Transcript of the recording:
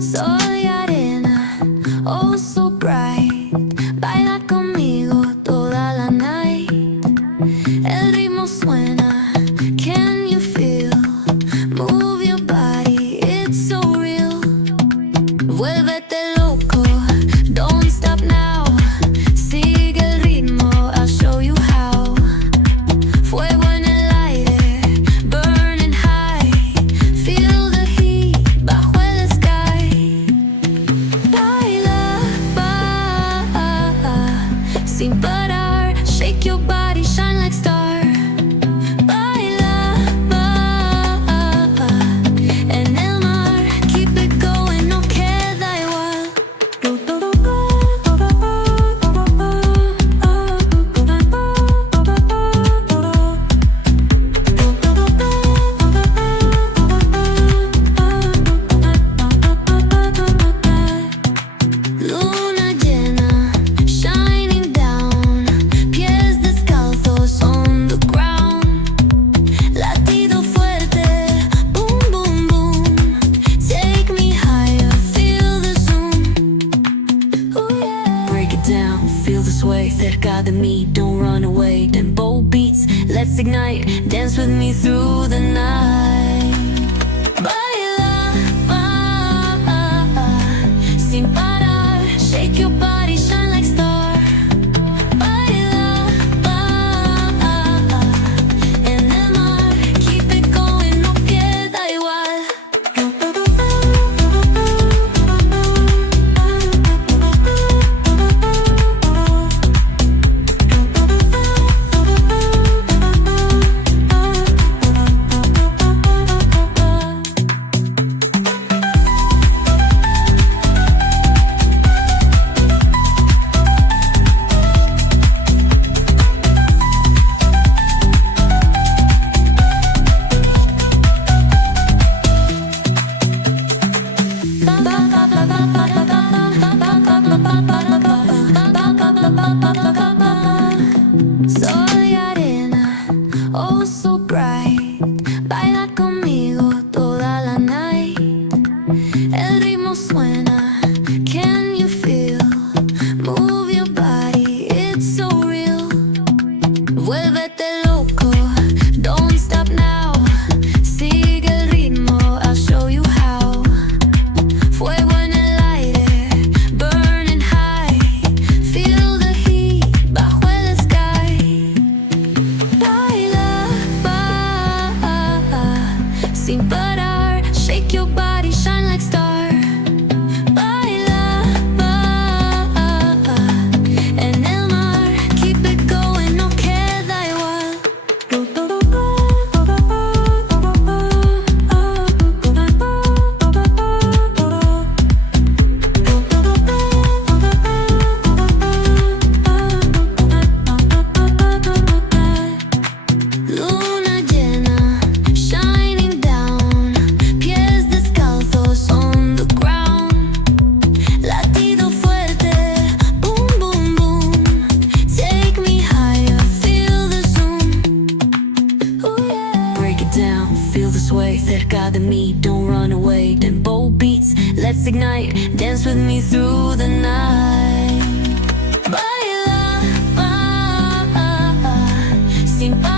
Soy arena, oh so bright. Baila conmigo toda la night. El ritmo suena, can you feel? Move your body, it's so real. Vuélvete loco, don't stop now. Sigue el ritmo, I'll show you how. Fuego en el aire, burning high. Feel the heat bajo el sky. Baila, sin parar. Shake your body, shine like star. Baila, en el mar. Keep it going, no queda igual. Luna llena, shining down. Pies descalzos on the ground. Latido fuerte, boom, boom, boom. Take me higher, feel the zoom. Ooh, yeah. Break it down, feel the sway. Cerca de mí, don't run away. Tempo beats, let's ignite. Dance with me through the night. Baila, sin parar. Shake your body, shine like star. Baila, en el mar. Keep it going, no queda igual. Soy arena, oh so bright. Baila conmigo toda la night. El ritmo suena, can you feel? Move your body, it's so real. Vuélvete loco, don't stop now. Sigue el ritmo, I'll show you how. Fuego en el aire, burning high. Feel the heat bajo el sky. Baila, sin parar. Shake your body, shine like star. Baila, en el mar. Keep it going, no queda igual. Luna llena, shining down. Pies descalzos on the ground. Latido fuerte, boom, boom, boom. Take me higher, feel the zoom. Ooh, yeah. Break it down, feel the sway. Cerca de mí, don't run away. Tempo beats, let's ignite. Dance with me through the night. Baila, sin parar.